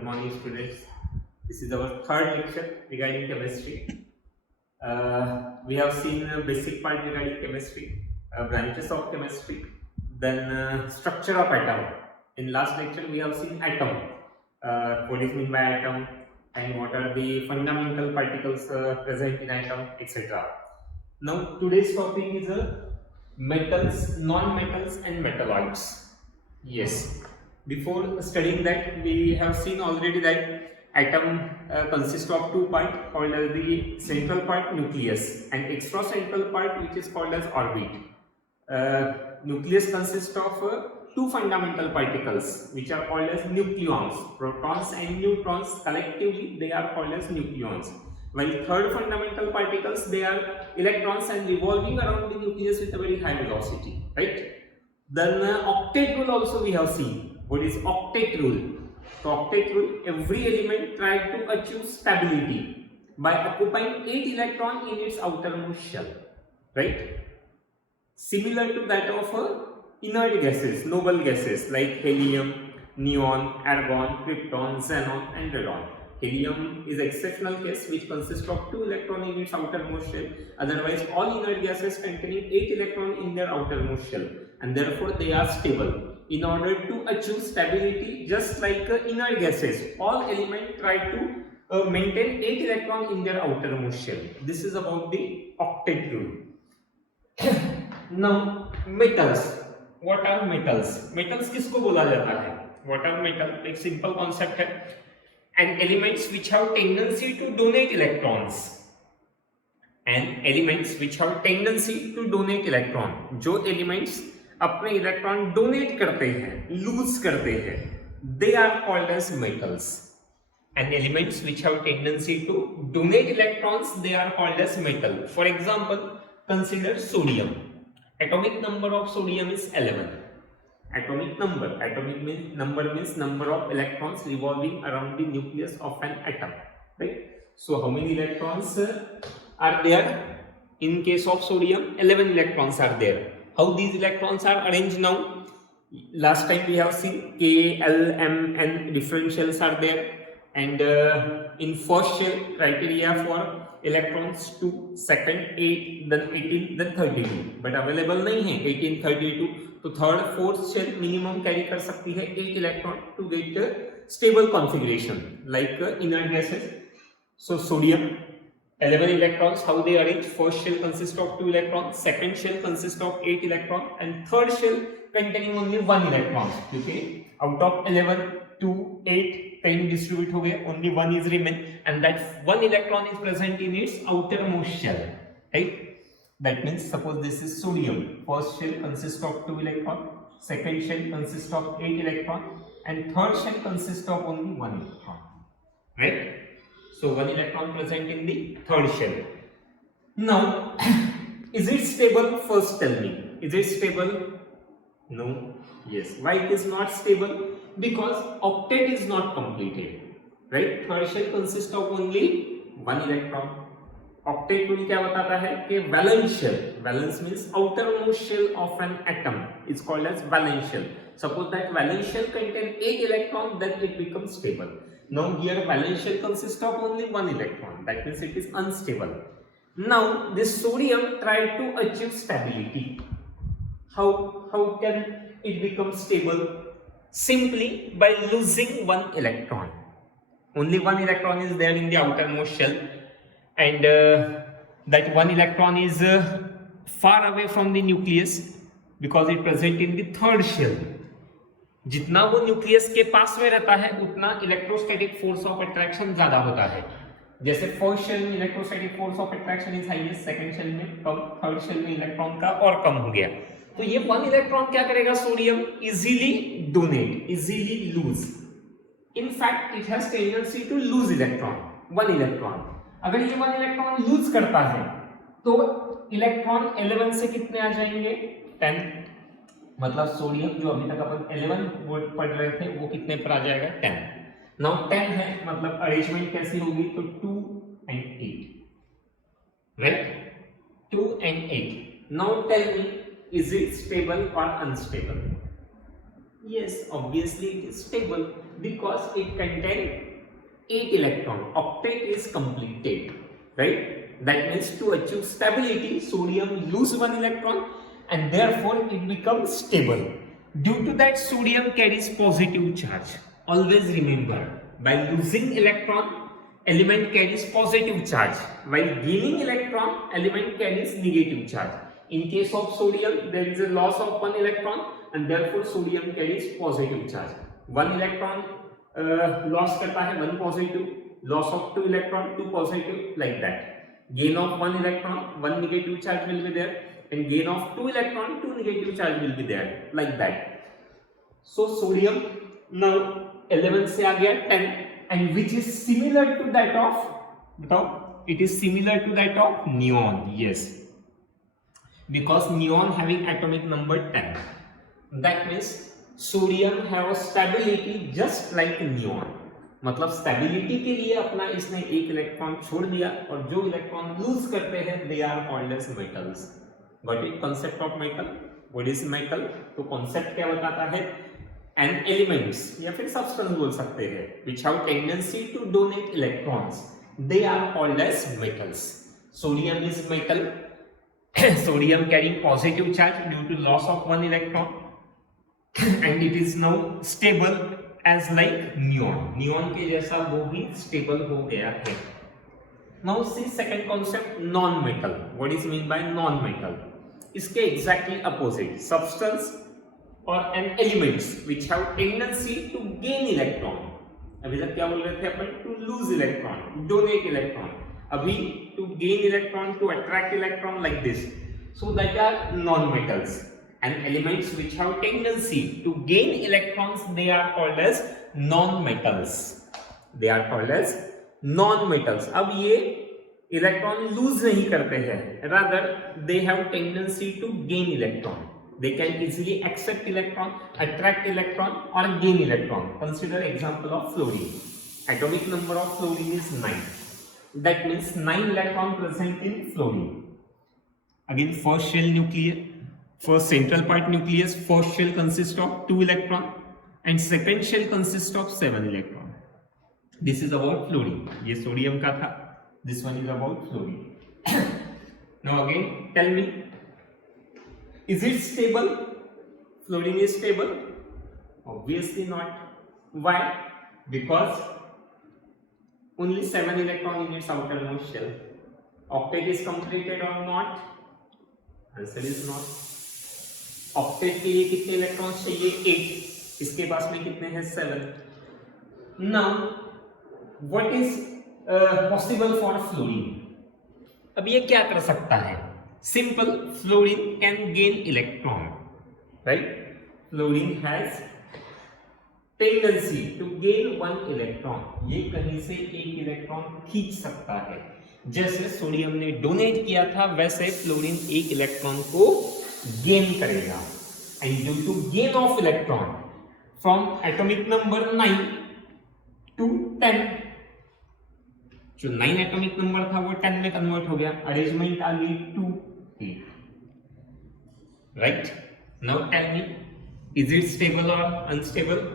Good morning, students. This is our third lecture regarding chemistry. We have seen a basic part regarding chemistry, branches of chemistry, then structure of atom. In last lecture, we have seen atom. What is meant by atom, and what are the fundamental particles present in atom, etc. Now, today's topic is metals, non-metals, and metalloids. Yes. Before studying that, we have seen already that atom consists of two parts called as the central part, nucleus, and extracentral part, which is called as orbit. Nucleus consists of two fundamental particles which are called as nucleons. Protons and neutrons collectively they are called as nucleons. While third fundamental particles, they are electrons and revolving around the nucleus with a very high velocity, right? Then octet rule also we have seen. What is octet rule? So octet rule, every element tries to achieve stability by occupying 8 electrons in its outermost shell, right? Similar to that of inert gases, noble gases like helium, neon, argon, krypton, xenon, and radon. Helium is exceptional case which consists of 2 electrons in its outermost shell. Otherwise, all inert gases containing 8 electrons in their outermost shell, and therefore they are stable. In order to achieve stability, just like inert gases, all elements try to maintain 8 electrons in their outermost shell. This is about the octet rule. Now, metals. What are metals? Metals किसको बोला जाता है? What are metals? एक simple concept है. And elements which have tendency to donate electrons. And elements which have tendency to donate electron. जो elements अपने electron donate करते हैं, लूज करते हैं, they are called as metals. And elements which have tendency to donate electrons, they are called as metal. For example, consider sodium. Atomic number of sodium is 11. Atomic number means number of electrons revolving around the nucleus of an atom, right? So how many electrons are there? In case of sodium, 11 electrons are there. How these electrons are arranged now? Last time we have seen K, L, M, N different shells are there, and in first shell criteria for electrons 2, second 8, then 18, then 32, but available नहीं है 18, 32. तो third, fourth shell minimum carry कर सकती है 8 electron to get stable configuration like inert gases. So sodium 11 electrons, how they arrange? First shell consists of 2 electrons, second shell consists of 8 electrons, and third shell containing only 1 electron. Okay, out of 11, 2, 8, 10 distribute हो गए, only 1 is remain, and that 1 electron is present in its outermost shell, right? That means suppose this is sodium. First shell consists of 2 electrons, second shell consists of 8 electrons, and third shell consists of only 1 electron, right? So 1 electron present in the third shell. Now, is it stable? First tell me. Is it stable? No. Yes. Why it is not stable? Because octet is not completed. Right? Third shell consists of only 1 electron. Octet rule क्या बताता है कि valence shell. Valence means outermost shell of an atom is called as valence shell. Suppose that valence shell contains 8 electrons, then it becomes stable. Now here valence shell consists of only 1 electron. That means it is unstable. Now this sodium tried to achieve stability. How can it become stable? Simply by losing 1 electron. Only 1 electron is there in the outermost shell, and that 1 electron is far away from the nucleus because it present in the third shell. जितना वो nucleus के पास में रहता है उतना electrostatic force of attraction ज्यादा होता है. जैसे फर्स्ट शेल में electrostatic force of attraction is highest, second shell में कम, थर्ड शेल में इलेक्ट्रॉन का और कम हो गया. तो ये 1 इलेक्ट्रॉन क्या करेगा? Sodium easily donate, easily lose. In fact it has tendency to lose electron, 1 electron. अगर ये 1 इलेक्ट्रॉन लूज करता है तो इलेक्ट्रॉन 11 से कितने आ जाएंगे? 10. मतलब सोडियम जो अभी तक अपन 11 वोल्ट पढ़ रहे थे वो कितने पर आ जाएगा? 10. नाउ 10 है, मतलब अरेंजमेंट कैसी होगी? तो 2 and 8, right? 2 and 8. Now tell me, is it stable or unstable? Yes, obviously it is stable because it contains 8 electron. Octet is completed, right? That means to achieve stability, sodium lose 1 electron and therefore it becomes stable. Due to that, sodium carries positive charge. Always remember, by losing electron, element carries positive charge. While gaining electron, element carries negative charge. In case of sodium, there is a loss of 1 electron and therefore sodium carries positive charge. 1 electron loss करता है 1 positive, loss of 2 electron 2 positive, like that. Gain of 1 electron 1 negative charge will be there and gain of 2 electron 2 negative charge will be there, like that. So sodium now 11 से आ गया 10 and which is similar to that of, बताओ, it is similar to that of neon. Yes, because neon having atomic number 10, that means sodium have a stability just like neon. मतलब stability के लिए अपना इसने एक electron छोड़ दिया और जो इलेक्ट्रॉन लूज करते हैं they are called as metals. Got it? Concept of metal. What is metal? तो कांसेप्ट क्या बताता है? एन एलिमेंट्स या फिर सब्सटेंस बोल सकते हैं which have tendency to donate electrons, they are called as metals. Sodium is metal. Sodium carrying positive charge due to loss of 1 electron and it is now stable as like neon. Neon के जैसा वो भी stable हो गया है. Now see second concept, non-metal. What is mean by non-metal? इसके exactly opposite, substance or an elements which have tendency to gain electron. अभी तक क्या बोल रहे थे अपन? To lose electron, donate electron. अभी to gain electron, to attract electron, like this. So that are non-metals. And elements which have tendency to gain electrons, they are called as non-metals. They are called as non-metals. अब ये electron lose नहीं करते हैं, rather they have tendency to gain electron. They can easily accept electron, attract electron or gain electron. Consider example of fluorine. Atomic number of fluorine is 9. That means 9 electron present in fluorine. Again, first shell nucleus, first central part nucleus, first shell consists of 2 electron and second shell consists of 7 electron. This is about fluorine. ये sodium का था. This one is about fluorine. Now again, tell me, is it stable? Fluorine is stable? Obviously not. Why? Because only 7 electron in its outermost shell. Octet is completed or not? Answer is not. Octet के लिए कितने electrons चाहिए? 8. इसके पास में कितने हैं? 7. Now what is possible for fluorine? अब ये क्या कर सकता है? Simple, fluorine can gain electron, right? Fluorine has tendency to gain 1 electron. ये कहीं से एक इलेक्ट्रॉन खींच सकता है. जैसे सोडियम ने डोनेट किया था वैसे फ्लोरीन एक इलेक्ट्रॉन को गेन करेगा. And due to gain of electron from atomic number 9 to 10, जो 9 एटॉमिक नंबर था वो 10 में कन्वर्ट हो गया. अरेंजमेंट आ गई 2, 8, right? Now tell me, is it stable और unstable?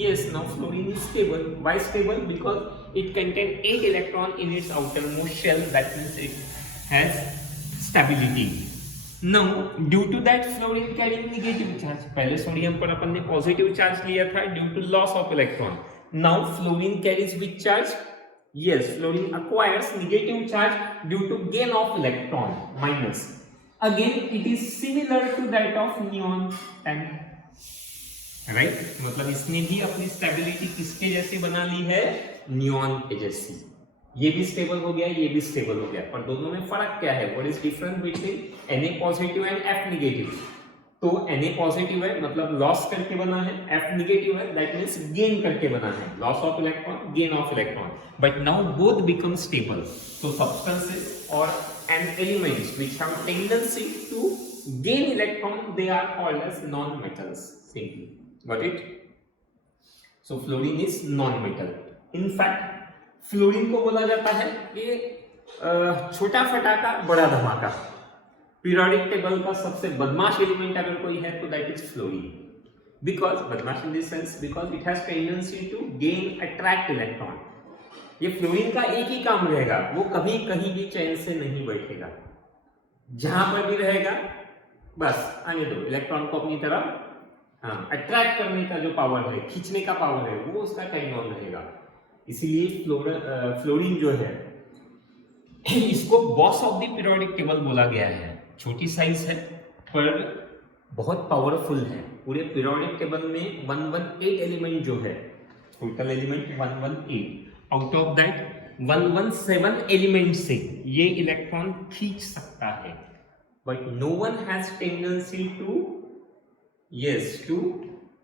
Yes, now fluorine is stable. Why stable? Because it contains 8 electron in its outermost shell. That means it has stability. Now, due to that, fluorine carrying negative charge. पहले sodium पर अपन ने positive charge लिया था due to loss of electron. Now, fluorine carries which charge? Yes, fluorine acquires negative charge due to gain of electron, minus. Again, it is similar to that of neon and right? मतलब इसने भी अपनी stability किसके जैसी बना ली है? Neon के जैसी. ये भी स्टेबल हो गया, ये भी स्टेबल हो गया, पर दोनों में फर्क क्या है? What is difference between Na positive and F negative? तो Na पॉजिटिव है मतलब लॉस करके बना है, F नेगेटिव है दैट मींस गेन करके बना है, loss of electron, gain of electron. But now both become stable. So substances और an elements which have tendency to gain electron, they are called as non metals. Simply. Got it? So fluorine is non-metal. In fact, fluorine को बोला जाता है कि छोटा फटाका बड़ा धमाका. पीरियोडिक टेबल का सबसे बदमाश एलिमेंट अगर कोई है तो दैट इज फ्लोरीन. बिकॉज बदमाश in this sense because it has tendency to gain attract electron. ये फ्लोरीन का एक ही काम रहेगा, वो कभी कहीं भी चैन से नहीं बैठेगा, जहां पर भी रहेगा बस आने दो, इलेक्ट्रॉन को अपनी तरफ अट्रैक्ट करने का जो पावर है, खींचने का पावर है, वो उसका टाइम ऑन रहेगा। इसीलिए फ्लोरीन जो है इसको boss of the periodic table बोला गया है। छोटी साइज है पर बहुत पावरफुल है। पूरे पीरियोडिक टेबल में 118 एलिमेंट जो है, total element 118, out of that 117 element से ये इलेक्ट्रॉन खींच सकता है, but no one has tendency to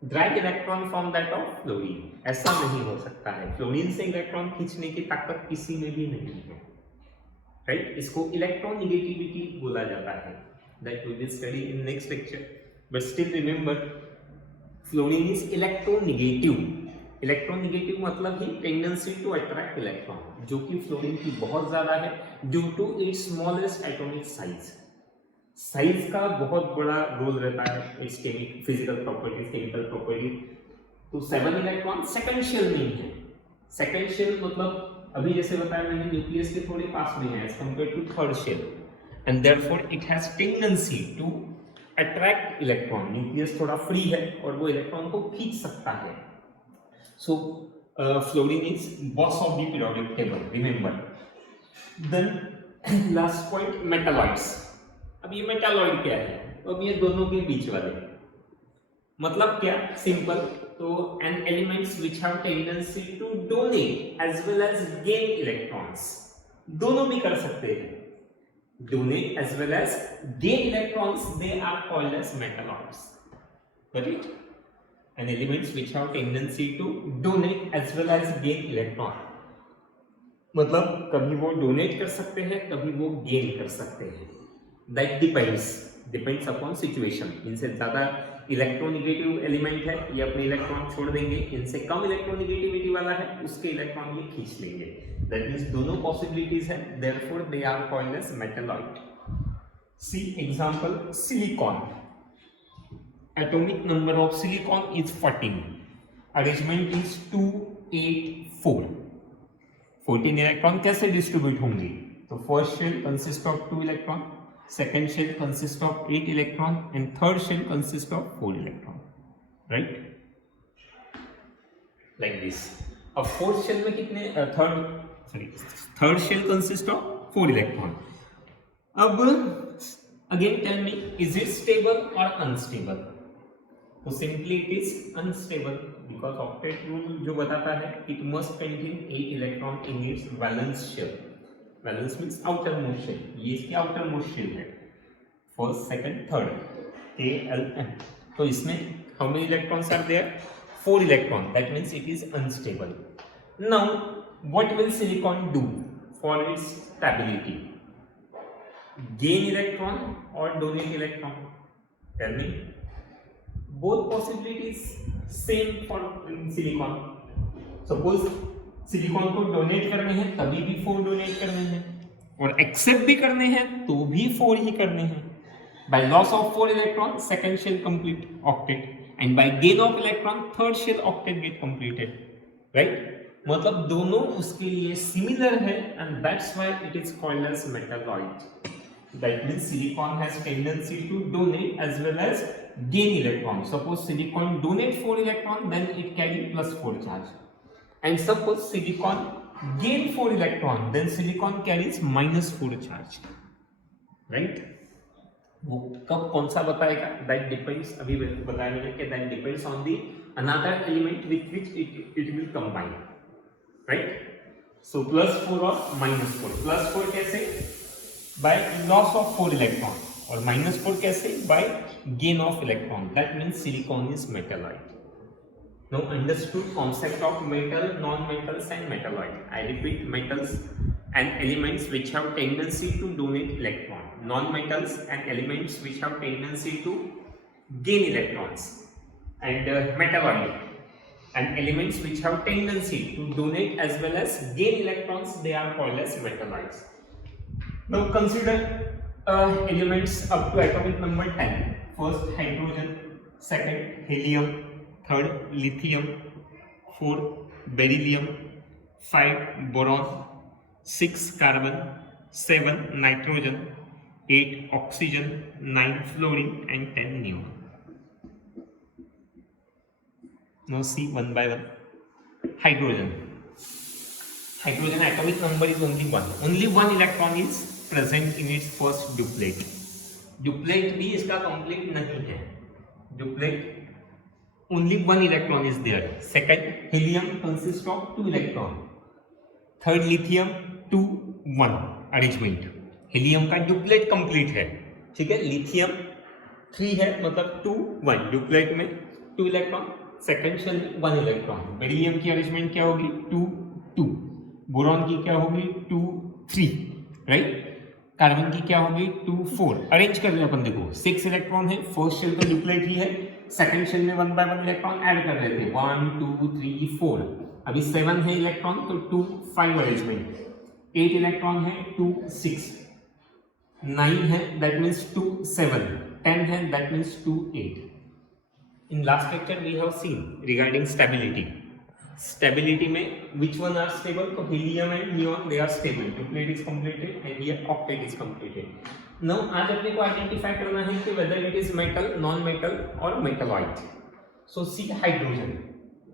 drag electron from that of fluorine. ऐसा नहीं हो सकता है, फ्लोरीन से इलेक्ट्रॉन खींचने की ताकत किसी में भी नहीं है, राइट? इसको इलेक्ट्रोनिगेटिविटी बोला जाता है, that we will study in next lecture, but still remember fluorine is electronegative. Electronegative मतलब ही टेंडेंसी टू अट्रैक्ट इलेक्ट्रॉन, जो कि फ्लोरीन की बहुत ज्यादा है due to its smallest atomic size. Size का बहुत बड़ा रोल रहता है its physical properties, chemical properties. तो 7 इलेक्ट्रॉन सेकंड शेल में है। सेकंड शेल मतलब अभी जैसे बताया मैंने, न्यूक्लियस के थोड़े पास में है as compare to third shell, and therefore it has tendency to attract electron. Nucleus थोड़ा फ्री है और वो इलेक्ट्रॉन को खींच सकता है। So fluorine is boss of the periodic table, remember. Then last point, metalloids. अब ये मेटालॉइड क्या है? अब ये दोनों के बीच वाले मतलब क्या? सिंपल, तो an elements which have tendency to donate as well as gain electrons. दोनों भी कर सकते हैं, donate as well as gain electrons, they are called as metalloids, correct? An elements which have tendency to donate as well as gain electron, मतलब कभी वो donate कर सकते हैं, कभी वो गेन कर सकते हैं। That depends upon situation. इनसे ज्यादा इलेक्ट्रोनिगेटिव एलिमेंट है, ये अपने इलेक्ट्रॉन छोड़ देंगे। इनसे कम इलेक्ट्रोनिगेटिविटी वाला है, उसके इलेक्ट्रॉन ये खींच लेंगे। दैट मींस दोनों पॉसिबिलिटीज है, therefore they are called as metalloid. See example, silicon. Atomic number of silicon is 14, arrangement is 2 8 4। 14 electron कैसे डिस्ट्रीब्यूट होंगे? तो first shell consist of 2 electron, second shell consists of 8 electron and third shell consists of 4 electron, right? Like this. अब fourth shell में कितने third shell consists of 4 electron. अब again tell me, is it stable or unstable? तो simply it is unstable because octet rule जो बताता है it must contain 8 electron in its valence shell. Valence means outer most shell, ये इसकी outer most shell है, first second third KLM। तो इसमें how many electrons are there? 4 electron, that means it is unstable. Now what will silicon do for its stability? Gain electron और donate electron? Tell me. Both possibilities same for silicon. Suppose silicon को donate करने हैं तभी भी 4 donate करने हैं, और accept भी करने हैं तो भी 4 ही करने हैं। By loss of 4 electron second shell complete octet, and by gain of electron third shell octet get completed, right? मतलब दोनों उसके लिए सिमिलर है, and that's why it is called as metalloid. That means silicon has tendency to donate as well as gain electron. Suppose silicon donate 4 electron, then it carry +4 charge, and suppose silicon gain 4 electron, then silicon carries -4 charge, right? वो कब कौन सा बताएगा? That depends, अभी बताया मैंने कि that depends on the another element with which it will combine, right? So +4 और -4. +4 कैसे? By loss of 4 electron, और -4 कैसे? By gain of electron. That means silicon is metalloid. Now understood concept of metal, non-metals and metalloid. I repeat, metals and elements which have tendency to donate electron, non-metals and elements which have tendency to gain electrons, and metalloid and elements which have tendency to donate as well as gain electrons, they are called as metalloids. Now consider elements up to atomic number 10. First hydrogen, second helium, third lithium, 4 beryllium, 5 boron, 6 carbon, 7 nitrogen, 8 oxygen, 9 fluorine and 10 neon. Now see one by one. Hydrogen. Hydrogen atomic number is only one. Only one electron is present in its first duplet. Duplet भी इसका complete नहीं है. Duplet only one electron is there. Second, helium consists of 2 electron. Third, lithium 2 1 arrangement. helium का duplet complete है, ठीक है. lithium 3 है, मतलब 2 1 duplet में 2 electron. सेकंड शेल में 1 इलेक्ट्रॉन. बेरिलियम की अरेंजमेंट क्या होगी? 2 2. बोरॉन की क्या होगी? 2 3, राइट. कार्बन की क्या होगी? 2 4. अरेंज कर रहे अपन, देखो 6 इलेक्ट्रॉन है. फर्स्ट शेल तो ड्यूप्लेट ही है. सेकंड शेल में 1 बाय 1 इलेक्ट्रॉन ऐड कर रहे थे. 1 2 3 4. अभी 7 है इलेक्ट्रॉन, तो 2 5 अरेंजमेंट. 8 इलेक्ट्रॉन है, 2 6. 9 है, दैट मीन्स 2 7. 10 है, that means 2 8. In last lecture we have seen regarding stability. Stability में which one are stable? So helium and neon they are stable. Duplet is completed and here octet is completed. Now आज अपने को identify करना है कि whether it is metal, non-metal or metalloid. So see hydrogen.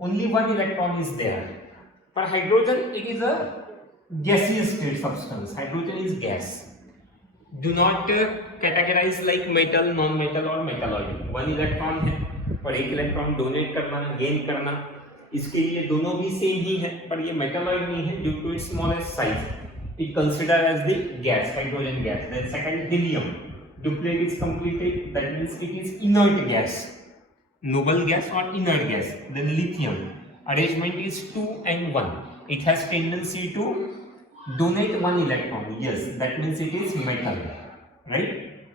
Only one electron is there. For hydrogen it is a gaseous state substance. Hydrogen is gas. Do not categorize like metal, non-metal or metalloid. One electron है और एक electron donate करना, gain करना, इसके लिए दोनों भी same ही है, पर ये मेटालॉइड नहीं है due to its smallest size. It consider as the gas, hydrogen gas. Then second helium, duplet is completed, that means it is inert gas, noble gas और inert gas. Then lithium, arrangement is 2 and 1. It has tendency to donate 1 electron. Yes, that means it is metal, right.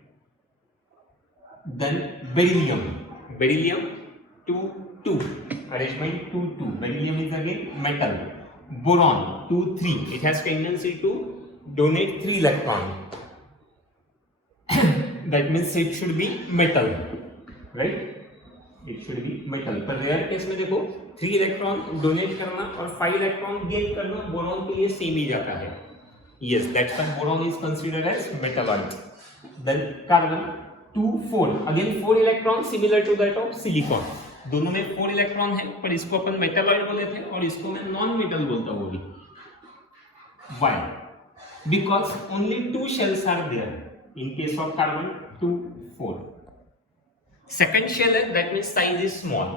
Then beryllium, Beryllium 2 2, arrangement 2 2. Beryllium is again metal. Boron 2 3. It has tendency to donate 3 electron. That means it should be metal, right? It should be metal. पर rare case में देखो 3 electron donate करना और 5 electron gain करना boron के लिए same ही जाता है. Yes, that's why boron is considered as metalloid. Then carbon 2 4. Again 4 electron similar to that of silicon. दोनों में 4 इलेक्ट्रॉन है, पर इसको अपन मेटालॉइड बोले थे और इसको मैं नॉन मेटल बोलता हूँ. भी Why? Because only 2 shells are there. In case of carbon 2 4. Second shell है, that means size is small.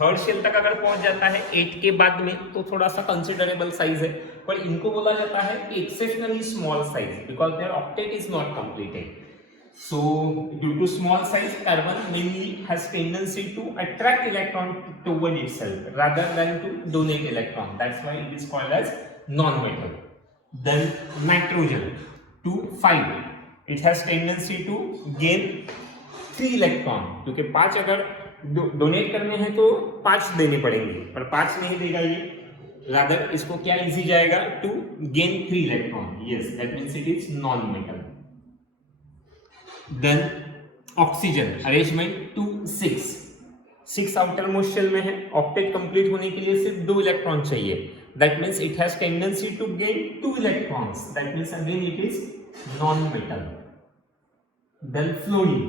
Third shell तक अगर पहुंच जाता है 8 के बाद में तो थोड़ा सा कंसिडरेबल साइज है, पर इनको बोला जाता है exceptionally small size because their octet is not completed. So due to small size, carbon mainly has tendency to attract electron toward itself rather than to donate electron. That's why it is called as non-metal. Then nitrogen 2 5. It has tendency to gain 3 electron. क्योंकि 5 अगर donate करने हैं तो 5 देने पड़ेंगे, पर 5 नहीं देगा ये. Rather इसको क्या इजी जाएगा? To gain 3 electron. Yes, that means it is non-metal. Then oxygen, arrangement 2 6. 6 outer most shell में है. ऑक्टेट कंप्लीट होने के लिए सिर्फ 2 इलेक्ट्रॉन चाहिए. That means it has tendency to gain 2 electrons. That means again it is non metal. Then fluorine,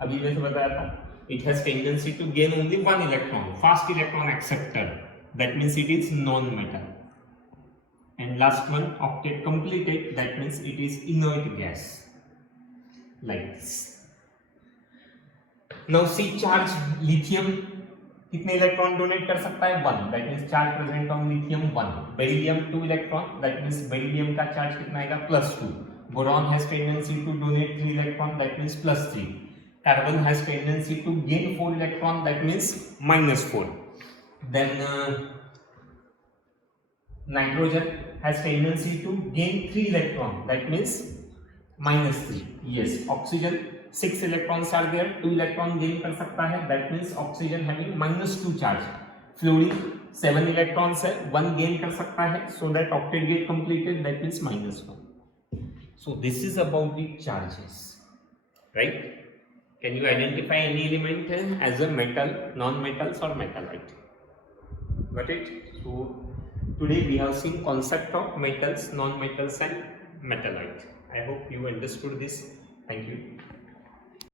अभी मैंने बताया था, it has tendency to gain only 1 electron, fast electron acceptor. That means it is non metal. And last one octet completed, that means it is inert gas. Like this. Now see charge. lithium कितने electron donate कर सकता है? 1. That means charge present on lithium 1. Beryllium 2 electron, that means beryllium का charge कितना आएगा? +2. Boron has tendency to donate 3 electron, that means +3. Carbon has tendency to gain 4 electron, that means -4. Then nitrogen has tendency to gain 3 electron, that means -3. Yes, oxygen 6 electrons are there, 2 electron gain कर सकता है, that means oxygen having -2 charge. Fluorine 7 electrons है, 1 gain कर सकता है, so that octet get completed, that means -1. So this is about the charges, right? Can you identify any element as a metal, non-metals or metalite? Got it? So today we have seen concept of metals, non-metals and metalite. I hope you understood this. Thank you.